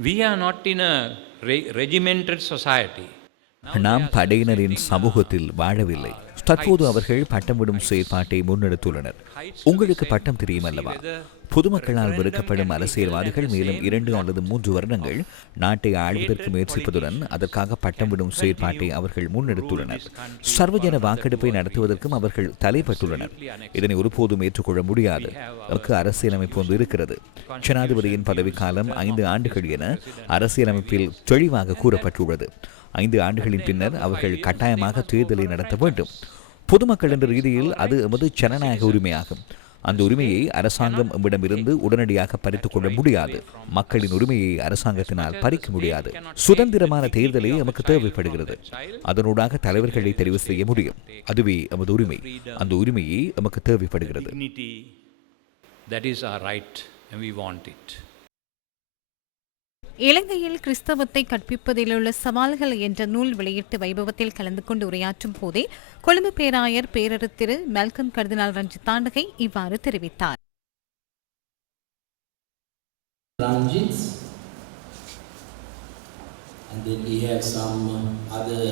We are not in a re- regimented society. நாம் படையினரின் சமூகத்தில் வாழவில்லை தற்போது அவர்கள் பட்டமிடும் செயற்பாட்டை முன்னெடுத்துள்ளனர். உங்களுக்கு பட்டம் தெரியும் அல்லவா பொதுமக்களால் வெறுக்கப்படும் அரசியல்வாதிகள் மேலும் இரண்டு அல்லது மூன்று வருடங்கள் நாட்டை ஆழ்வதற்கு முயற்சிப்பதுடன் அதற்காக பட்டமிடும் செயற்பாட்டை அவர்கள் முன்னெடுத்துள்ளனர். சர்வஜன வாக்கெடுப்பை நடத்துவதற்கும் அவர்கள் தலைப்பட்டுள்ளனர். இதனை ஒருபோதும் ஏற்றுக்கொள்ள முடியாது. நமக்கு அரசியலமைப்பு ஒன்று இருக்கிறது. ஜனாதிபதியின் பதவிக்காலம் ஐந்து ஆண்டுகள் என அரசியலமைப்பில் தெளிவாக கூறப்பட்டுள்ளது. ஐந்து ஆண்டுகளின் பின்னர் அவர்கள் கட்டாயமாக தேர்தலை நடத்த வேண்டும். பொதுமக்கள் என்ற ரீதியில் அது எமது ஜனநாயக உரிமையாகும். அந்த உரிமையை அரசாங்கம் எம்மிடமிருந்து உடனடியாக பறித்துக் கொள்ள முடியாது. மக்களின் உரிமையை அரசாங்கத்தினால் பறிக்க முடியாது. சுதந்திரமான தேர்தலே நமக்கு தேவைப்படுகிறது. அதனூடாக தலைவர்களை தெரிவு செய்ய முடியும். அதுவே எமது உரிமை. அந்த உரிமையை நமக்கு தேவைப்படுகிறது. இலங்கையில் கிறிஸ்தவத்தை கற்பிப்பதிலுள்ள சவால்கள் என்ற நூல் வெளியீட்டு வைபவத்தில் கலந்து கொண்டு உரையாற்றும் போதே கொழும்பு பேராயர் பேரரு திரு மெல்கம் கர்தினால் ரஞ்சித் தாண்டகை இவ்வாறு தெரிவித்தார் Ranjits. And then we have some other